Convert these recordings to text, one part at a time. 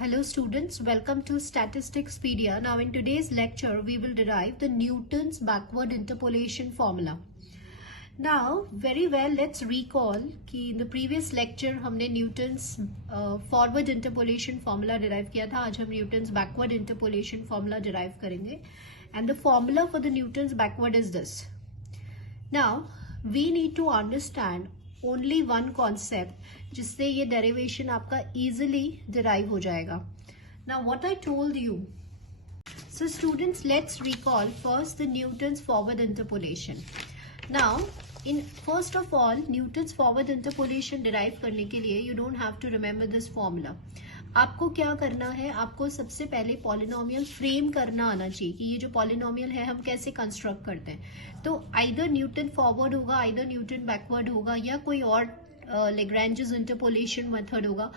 Hello students, welcome to Statisticspedia. Now in today's lecture, we will derive the Newton's backward interpolation formula. Now very well, let's recall कि in the previous lecture हमने Newton's forward interpolation formula derive किया था. आज हम Newton's backward interpolation formula derive करेंगे. And the formula for the Newton's backward is this. Now we need to understand only one concept जिससे ये derivation आपका easily derive हो जाएगा. Now what I told you. So students, let's recall first the Newton's forward interpolation. Now in first of all Newton's forward interpolation derive करने के लिए you don't have to remember this formula. आपको क्या करना है, आपको सबसे पहले पॉलिनोमियल फ्रेम करना आना चाहिए कि ये जो पॉलिनोमियल है हम कैसे कंस्ट्रक्ट करते हैं. तो आइदर न्यूटन फॉरवर्ड होगा, आइदर न्यूटन बैकवर्ड होगा, या कोई और लेग्रैंजेस इंटरपोलेशन मेथड होगा.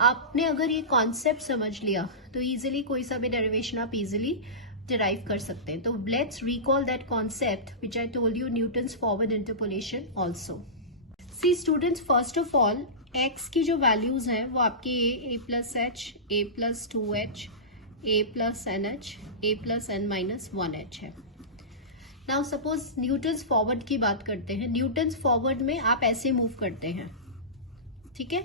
आपने अगर ये कॉन्सेप्ट समझ लिया तो इजीली कोई सा भी डेरिवेशन आप इजीली डिराइव कर सकते हैं. तो let's recall that concept which I told you, Newton's forward interpolation also. See students, first of all x की जो वैल्यूज हैं वो आपके a plus h, a plus 2h, a plus n h, a plus n minus 1h है. Now suppose Newton's forward की बात करते हैं. न्यूटन्स फॉरवर्ड में आप ऐसे मूव करते हैं, ठीक है.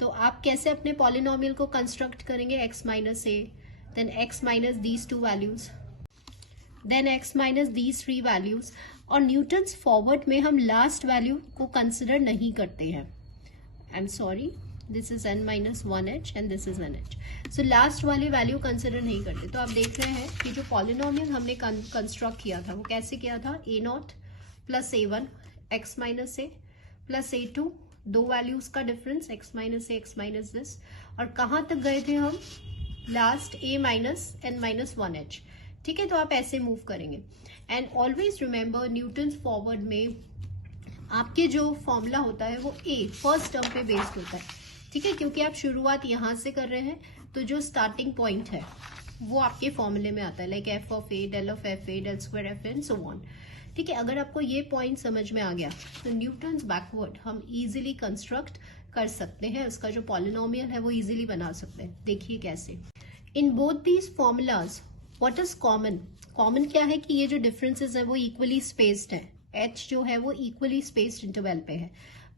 तो आप कैसे अपने पॉलिनोमियल को कंस्ट्रक्ट करेंगे, x minus a, then x minus these two values, then x minus these 3 values. और न्यूटन्स फॉरवर्ड में हम लास्ट वैल्यू को कंसिडर नहीं करते हैं. I'm sorry, this is n minus 1h and this is nh. So last वाली value consider नहीं करते. तो आप देख रहे हैं कि जो पॉलिनोमियल हमने कंस्ट्रक्ट किया था वो कैसे किया था, a0 plus a1 x minus ए प्लस a2, दो वैल्यूज का difference x minus A, x minus this. और कहाँ तक गए थे हम, last a minus n minus 1h. ठीक है, तो आप ऐसे मूव करेंगे. And always remember Newton's forward में आपके जो फॉर्मूला होता है वो ए फर्स्ट टर्म पे बेस्ड होता है, ठीक है, क्योंकि आप शुरुआत यहाँ से कर रहे हैं. तो जो स्टार्टिंग पॉइंट है वो आपके फॉर्मूले में आता है, like f of a, del of f a, del square f and so on. ठीक है, अगर आपको ये पॉइंट समझ में आ गया तो न्यूटन्स बैकवर्ड हम इजीली कंस्ट्रक्ट कर सकते हैं. उसका जो पॉलिनोमियल है वो इजीली बना सकते हैं. देखिए कैसे. In both these formulas what is common. Common क्या है कि ये जो डिफरेंसेस है वो इक्वली स्पेस्ड है. h जो है वो इक्वली स्पेस्ड इंटरवल पे है.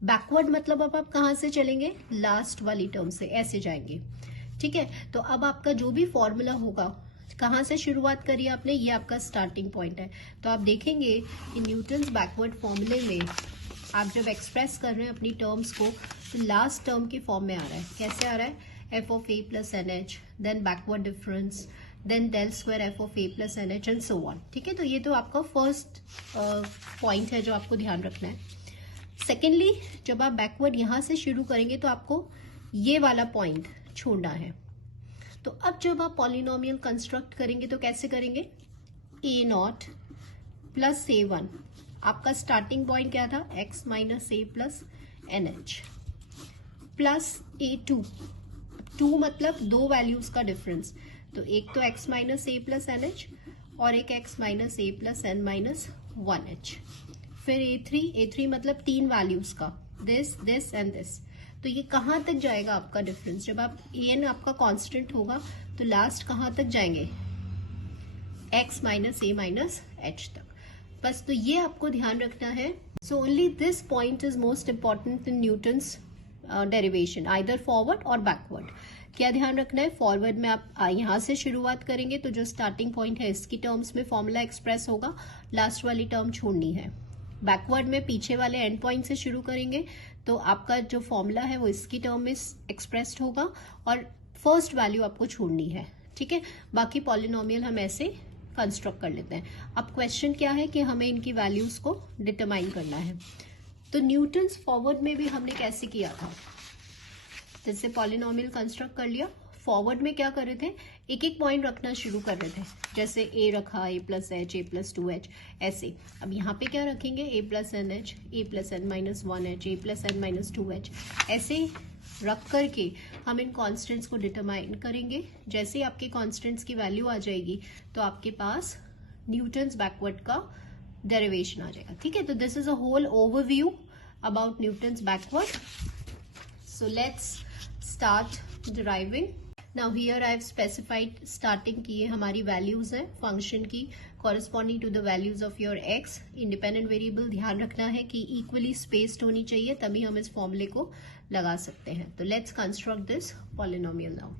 बैकवर्ड मतलब अब आप कहाँ से चलेंगे, लास्ट वाली टर्म से ऐसे जाएंगे. ठीक है, तो अब आपका जो भी फॉर्मूला होगा, कहाँ से शुरुआत करी आपने, ये आपका स्टार्टिंग पॉइंट है. तो आप देखेंगे कि न्यूटन्स बैकवर्ड फॉर्मूले में आप जब एक्सप्रेस कर रहे हैं अपनी टर्म्स को तो लास्ट टर्म के फॉर्म में आ रहा है. कैसे आ रहा है, f of a plus n h, then backward difference, then del square f of a plus n h and so on. ठीक है, तो ये तो आपका फर्स्ट पॉइंट है जो आपको ध्यान रखना है. सेकेंडली, जब आप बैकवर्ड यहां से शुरू करेंगे तो आपको ये वाला पॉइंट छोड़ना है. तो अब जब आप पॉलिनोमियल कंस्ट्रक्ट करेंगे तो कैसे करेंगे, a not plus a one, आपका स्टार्टिंग पॉइंट क्या था, x minus A plus n h, plus a two. Two मतलब दो वैल्यूज का डिफरेंस. तो एक तो x माइनस ए प्लस एन एच और एक x माइनस ए प्लस एन माइनस 1h. फिर a3 मतलब तीन वैल्यूज का, दिस एंड दिस. तो ये कहाँ तक जाएगा आपका डिफरेंस, जब आप an आपका कांस्टेंट होगा तो लास्ट कहाँ तक जाएंगे, x माइनस ए माइनस h तक. बस, तो ये आपको ध्यान रखना है. So only this point is most important in Newton's derivation, either forward और बैकवर्ड. क्या ध्यान रखना है, फॉरवर्ड में आप यहाँ से शुरुआत करेंगे तो जो स्टार्टिंग पॉइंट है इसकी टर्म्स में फॉर्मूला एक्सप्रेस होगा, लास्ट वाली टर्म छोड़नी है. बैकवर्ड में पीछे वाले एंड पॉइंट से शुरू करेंगे तो आपका जो फॉर्मूला है वो इसकी टर्म में एक्सप्रेस्ड होगा और फर्स्ट वैल्यू आपको छोड़नी है. ठीक है, बाकी पॉलिनोमियल हम ऐसे कंस्ट्रक्ट कर लेते हैं. अब क्वेश्चन क्या है कि हमें इनकी वैल्यूज को डिटरमाइन करना है. तो न्यूटन्स फॉरवर्ड में भी हमने कैसे किया था, जैसे पॉलिनोमियल कंस्ट्रक्ट कर लिया. फॉरवर्ड में क्या कर रहे थे, एक एक पॉइंट रखना शुरू कर रहे थे. जैसे a रखा, a plus h, a plus 2h ऐसे. अब यहाँ पे क्या रखेंगे, a plus n h, a plus n minus 1h, a plus n minus 2h. ऐसे रख करके हम इन कॉन्स्टेंट्स को डिटरमाइन करेंगे. जैसे ही आपके कॉन्स्टेंट्स की वैल्यू आ जाएगी तो आपके पास न्यूटन्स बैकवर्ड का डेरिवेशन आ जाएगा. ठीक है, तो this is a whole overview about Newton's backward. So let's start deriving. Now here I have specified starting की ये हमारी वैल्यूज है फंक्शन की corresponding to the values of your x. Independent variable ध्यान रखना है कि इक्वली स्पेस्ड होनी चाहिए, तभी हम इस फॉर्मूले को लगा सकते हैं. तो let's construct this polynomial now.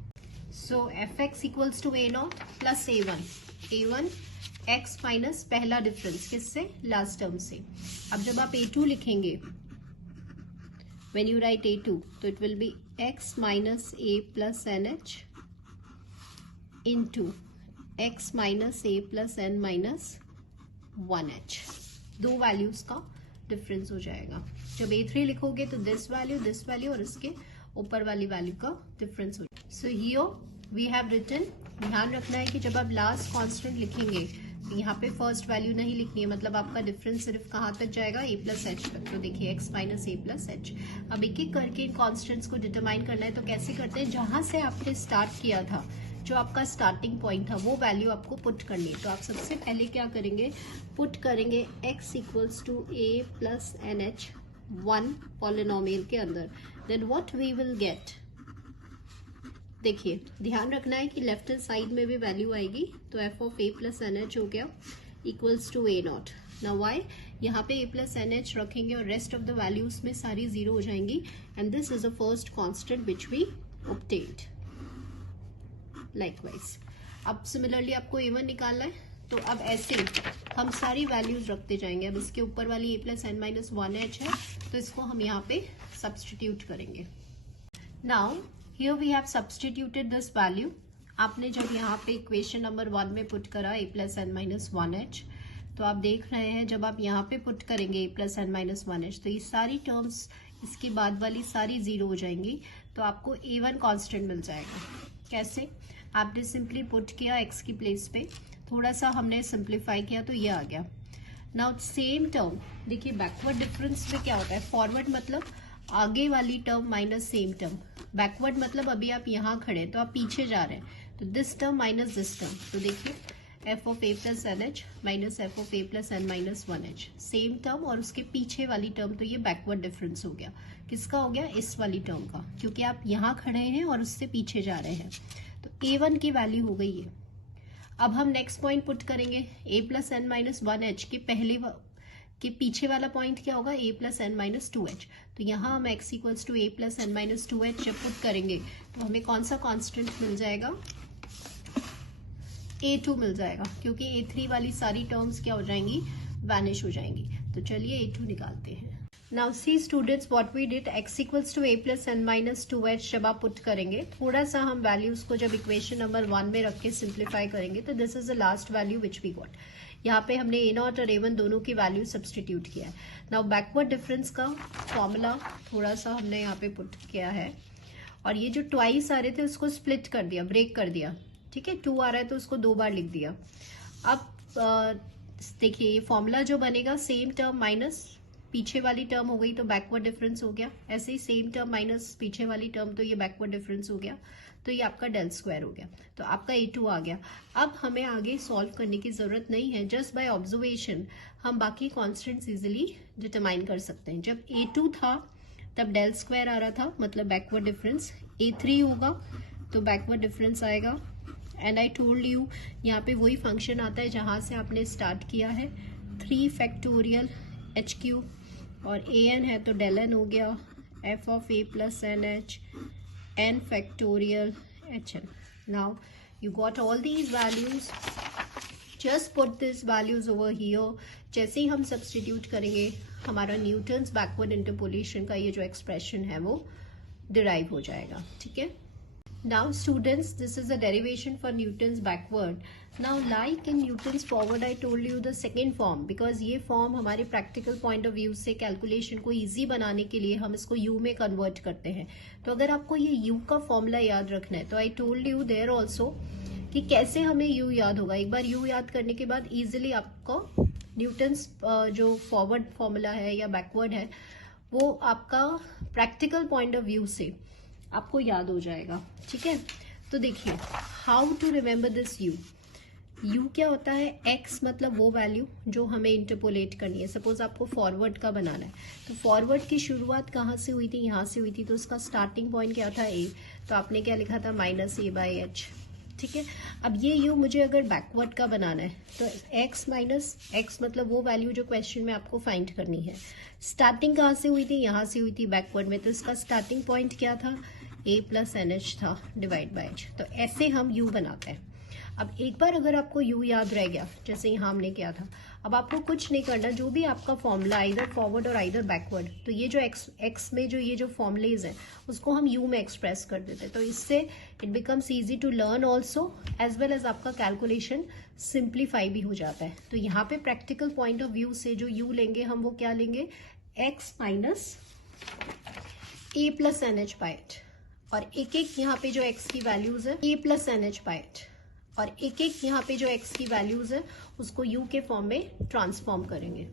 So f x equals to a not plus a1 x minus पहला डिफरेंस किससे, लास्ट टर्म से. अब जब आप a2 लिखेंगे, when you write a2, तो it will be x minus a plus nh into x minus a plus n minus 1h. दो values का डिफरेंस हो जाएगा. जब a3 लिखोगे तो दिस वैल्यू और इसके ऊपर वाली वैल्यू का डिफरेंस हो जाएगा. So here we have written, ध्यान रखना है कि जब आप लास्ट कांस्टेंट लिखेंगे यहाँ पे फर्स्ट वैल्यू नहीं लिखनी है, मतलब आपका डिफरेंस सिर्फ कहाँ तक जाएगा, a प्लस एच तक. तो देखिए x माइनस ए प्लस एच. अब एक एक करके इन कॉन्स्टेंट्स को डिटरमाइन करना है. तो कैसे करते हैं, जहां से आपने स्टार्ट किया था, जो आपका स्टार्टिंग पॉइंट था, वो वैल्यू आपको पुट करनी है. तो आप सबसे पहले क्या करेंगे, पुट करेंगे x equals to a plus n h 1 polynomial के अंदर. Then what we will get, देखिए ध्यान रखना है कि लेफ्ट हैंड साइड में भी वैल्यू आएगी. तो f of a plus n h हो गया equals to a not. Now why, यहाँ पे ए प्लस एन एच रखेंगे और रेस्ट ऑफ द वैल्यूज में सारी जीरो हो जाएंगी. And this is the first constant which we obtained. Likewise अब सिमिलरली आपको ए1 निकालना है. तो अब ऐसे हम सारी वैल्यूज रखते जाएंगे. अब इसके ऊपर वाली ए प्लस एन माइनस 1h है, तो इसको हम यहाँ पे सब्सटीट्यूट करेंगे. Now here we have substituted this value. आपने जब यहाँ पे इक्वेशन नंबर 1 में पुट करा a plus n minus 1h, तो आप देख रहे हैं जब आप यहाँ पे पुट करेंगे a plus n minus 1h, तो ये सारी टर्म्स इसके बाद वाली सारी जीरो हो जाएंगी. तो आपको a1 कांस्टेंट मिल जाएगा. कैसे, आपने सिंपली पुट किया x की प्लेस पे, थोड़ा सा हमने सिंप्लीफाई किया तो ये आ गया. नाउ सेम टर्म, देखिए बैकवर्ड डिफरेंस में क्या होता है, फॉरवर्ड मतलब आगे वाली term minus same term, backward मतलब अभी आप यहाँ खड़े तो आप पीछे जा रहे हैं, तो this term minus this term. तो देखिए f of a plus n h minus f of a plus n minus 1h, same term और उसके पीछे वाली टर्म. तो ये बैकवर्ड डिफरेंस हो गया. किसका हो गया, इस वाली टर्म का, क्योंकि आप यहाँ खड़े हैं और उससे पीछे जा रहे हैं. तो a1 की वैल्यू हो गई है. अब हम नेक्स्ट पॉइंट पुट करेंगे, a plus n minus 1h के पहले के पीछे वाला पॉइंट क्या होगा, a plus n minus 2h. तो यहाँ हम x equals to a plus n minus 2h जब पुट करेंगे तो हमें कौन सा कांस्टेंट मिल जाएगा, a2 मिल जाएगा, क्योंकि a3 वाली सारी टर्म्स क्या हो जाएंगी, वैनिश हो जाएंगी. तो चलिए a2 निकालते हैं. Now see students what we did, x equals to a plus n minus 2h जब आप पुट करेंगे, थोड़ा सा हम वैल्यूज को जब इक्वेशन नंबर 1 में रख के सिंप्लीफाई करेंगे, तो this is the last value which we got. यहाँ पे हमने a नॉट और a1 दोनों की वैल्यू सब्सटीट्यूट किया है. नाउ बैकवर्ड डिफरेंस का फॉर्मूला थोड़ा सा हमने यहाँ पे पुट किया है, और ये जो ट्वाइस आ रहे थे उसको स्प्लिट कर दिया, ब्रेक कर दिया. ठीक है, 2 आ रहा है तो उसको 2 बार लिख दिया. अब देखिए ये फॉर्मूला जो बनेगा, सेम टर्म माइनस पीछे वाली टर्म हो गई तो बैकवर्ड डिफरेंस हो गया. ऐसे ही सेम टर्म माइनस पीछे वाली टर्म, तो ये बैकवर्ड डिफरेंस हो गया. तो ये आपका डेल स्क्वायर हो गया. तो आपका a2 आ गया. अब हमें आगे सॉल्व करने की जरूरत नहीं है, जस्ट बाय ऑब्जर्वेशन हम बाकी कॉन्स्टेंट्स इजिली डिटरमाइन कर सकते हैं. जब a2 था तब डेल स्क्वायर आ रहा था, मतलब बैकवर्ड डिफरेंस. a3 होगा तो बैकवर्ड डिफरेंस आएगा. एंड आई टोल्ड यू यहाँ पे वही फंक्शन आता है जहां से आपने स्टार्ट किया है, 3 फैक्टोरियल एच क्यू, और an है तो डेल n हो गया, f of a plus n h n factorial hn. Now you got all these values, just put these values over here. जैसे ही हम सब्सटीट्यूट करेंगे हमारा न्यूटन्स बैकवर्ड इंटरपोलेशन का ये जो एक्सप्रेशन है वो डिराइव हो जाएगा. ठीक है. Now students, this is the derivation for Newton's backward. Now like in Newton's forward I told you the second form, because ये फॉर्म हमारे प्रैक्टिकल पॉइंट ऑफ व्यू से कैलकुलेशन को इजी बनाने के लिए हम इसको u में कन्वर्ट करते हैं. तो अगर आपको ये u का फॉर्मूला याद रखना है तो I told you there also कि कैसे हमें u याद होगा. एक बार u याद करने के बाद इजिली आपको न्यूटन्स जो फॉरवर्ड फॉर्मूला है या बैकवर्ड है वो आपका प्रैक्टिकल पॉइंट ऑफ व्यू से आपको याद हो जाएगा. ठीक है. तो देखिए how to remember this u. u क्या होता है, x मतलब वो वैल्यू जो हमें इंटरपोलेट करनी है. सपोज आपको फॉरवर्ड का बनाना है, तो फॉरवर्ड की शुरुआत कहाँ से हुई थी, यहाँ से हुई थी, तो उसका स्टार्टिंग पॉइंट क्या था a. तो आपने क्या लिखा था -a/h। ठीक है, अब ये u मुझे अगर बैकवर्ड का बनाना है तो x माइनस x मतलब वो वैल्यू जो क्वेश्चन में आपको फाइंड करनी है। स्टार्टिंग कहाँ से हुई थी, यहाँ से हुई थी बैकवर्ड में, तो इसका स्टार्टिंग पॉइंट क्या था, a + NH था डिवाइड बाय h। तो ऐसे हम u बनाते हैं। अब एक बार अगर आपको u याद रह गया, जैसे यहाँ हमने किया था, अब आपको कुछ नहीं करना, जो भी आपका फॉर्मूला इधर फॉरवर्ड और इधर बैकवर्ड, तो ये जो x में जो ये जो फॉर्मूलेज हैं उसको हम u में एक्सप्रेस कर देते हैं। तो इससे it becomes easy to learn also as well as आपका कैलकुलेशन सिंप्लीफाई भी हो जाता है। तो यहाँ पे प्रैक्टिकल पॉइंट ऑफ व्यू से जो u लेंगे हम, वो क्या लेंगे, x माइनस a + NH/h, और एक एक यहाँ पे जो x की वैल्यूज है a + NH/h, और एक एक यहाँ पे जो x की वैल्यूज है उसको u के फॉर्म में ट्रांसफॉर्म करेंगे।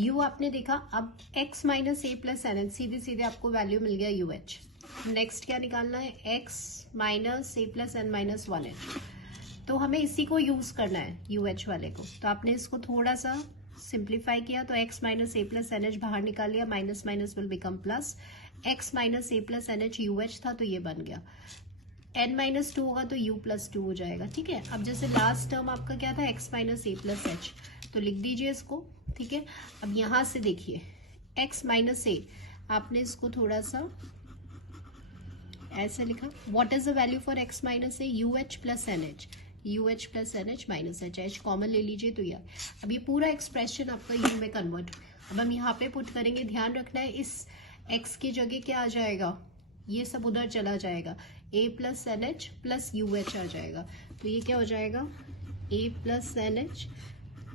u आपने देखा, अब x माइनस a + NH, सीधे सीधे आपको वैल्यू मिल गया UH। नेक्स्ट क्या निकालना है, x minus a + n - 1h। तो हमें इसी को यूज करना है UH वाले को, तो आपने इसको थोड़ा सा सिंप्लीफाई किया तो x माइनस a + NH बाहर निकाल लिया, minus minus will become plus, x minus a + NH UH था तो ये बन गया, n-2 होगा तो u + 2 हो जाएगा। ठीक है, अब जैसे लास्ट टर्म आपका क्या था, x माइनस a + h, तो लिख दीजिए इसको। ठीक है, अब यहां से देखिए x माइनस a, आपने इसको थोड़ा सा ऐसे लिखा, what is the value for x minus a, UH + NH, UH + NH minus h common ले लीजिए तो यार, अब ये पूरा एक्सप्रेशन आपका u में कन्वर्ट हुआ। अब हम यहाँ पे पुट करेंगे, ध्यान रखना है इस x की जगह क्या आ जाएगा, ये सब उधर चला जाएगा, a + NH + UH आ जाएगा, तो ये क्या हो जाएगा, a + NH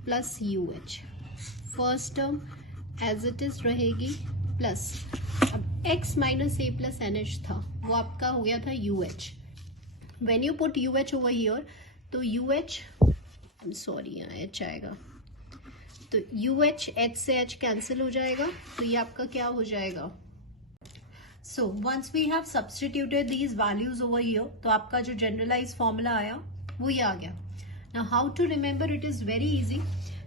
+ UH, first term as it is रहेगी प्लस, अब x माइनस a + NH था वो आपका हो गया था UH। When you put UH over here तो UH, आई एम सॉरी यहाँ h आएगा, तो UH h से h कैंसिल हो जाएगा, तो ये आपका क्या हो जाएगा। So once we have substituted these values over here, तो आपका जो generalized formula आया वो ये आ गया। Now how to remember it is very easy.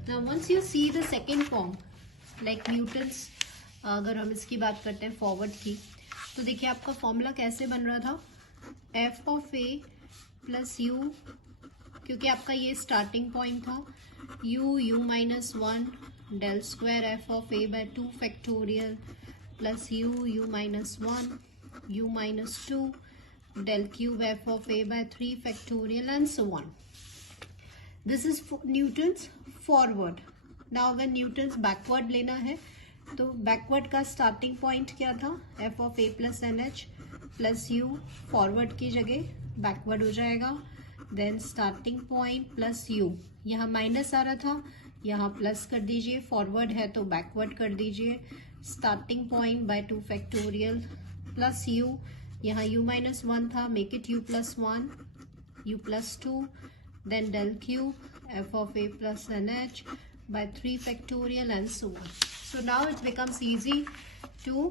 Now once you see the second form, like Newton's, अगर हम इसकी बात करते हैं फॉरवर्ड की, तो देखिए आपका फॉर्मूला कैसे बन रहा था, f(a) + u, क्योंकि आपका ये स्टार्टिंग पॉइंट था, u -1 del² f(a/2 factorial plus u -1 u -2 del³ f(a/3 factorial and so on. This is Newton's forward. Now अगर Newton's backward लेना है तो बैकवर्ड का स्टार्टिंग पॉइंट क्या था, f(a + NH + u), फॉरवर्ड की जगह बैकवर्ड हो जाएगा, then starting point plus u, यहाँ माइनस आ रहा था यहाँ प्लस कर दीजिए, फॉरवर्ड है तो बैकवर्ड कर दीजिए, starting point by 2 factorial plus u, यहाँ u -1 था, make it u + 1 u + 2, then del³ f(a + NH) by 3 factorial and so on. So now it becomes easy to,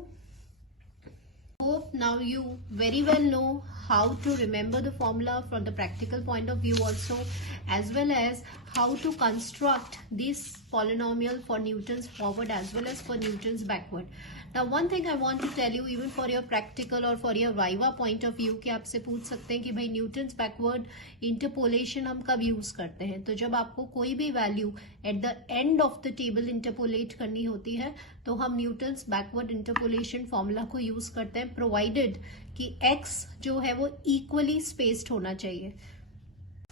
hope now you very well know how to remember the formula from the practical point of view also, as well as how to construct this polynomial for Newton's forward as well as for Newton's backward. Now one thing I want to tell you, even for your practical or for your viva point of view, कि आपसे पूछ सकते हैं कि भाई Newton's backward interpolation हम कब use करते हैं, तो जब आपको कोई भी value at the end of the table interpolate करनी होती है तो हम न्यूटन्स बैकवर्ड इंटरपोलेशन फॉर्मूला को यूज करते हैं, प्रोवाइडेड कि x जो है वो इक्वली स्पेस्ड होना चाहिए।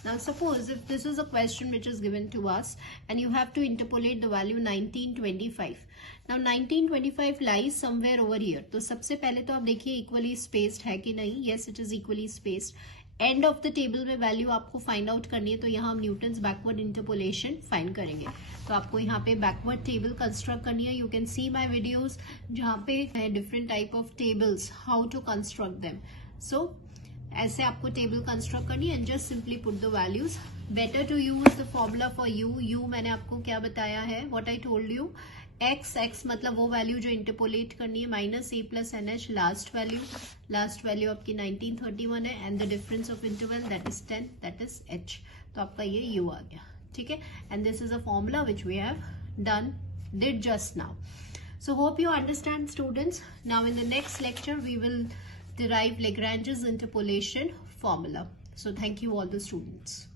Now suppose if this is a question which is given to us and you have to interpolate the value 1925. Now 1925 lies somewhere over here. तो सबसे पहले तो आप देखिए equally spaced है कि नहीं, yes it is equally spaced. End of the table में वैल्यू आपको फाइंड आउट करनी है, तो यहाँ हम न्यूटन्स बैकवर्ड इंटरपोलेशन फाइंड करेंगे। तो आपको यहाँ पे बैकवर्ड टेबल कंस्ट्रक्ट करनी है, you can see my videos जहाँ पे है different type of tables, how to construct them. So ऐसे आपको टेबल कंस्ट्रक्ट करनी है and just simply put the values. Better to use the formula for you मैंने आपको क्या बताया है, what I told you, x मतलब वो वैल्यू जो इंटरपोलेट करनी है, -a + NH लास्ट वैल्यू आपकी 1931 है, and the difference of interval that is 10, that is h। तो आपका ये u आ गया, ठीक है, and this is a formula which we have did just now. So hope you understand, students. Now in the next lecture we will derive Lagrange's interpolation formula. So thank you all the students.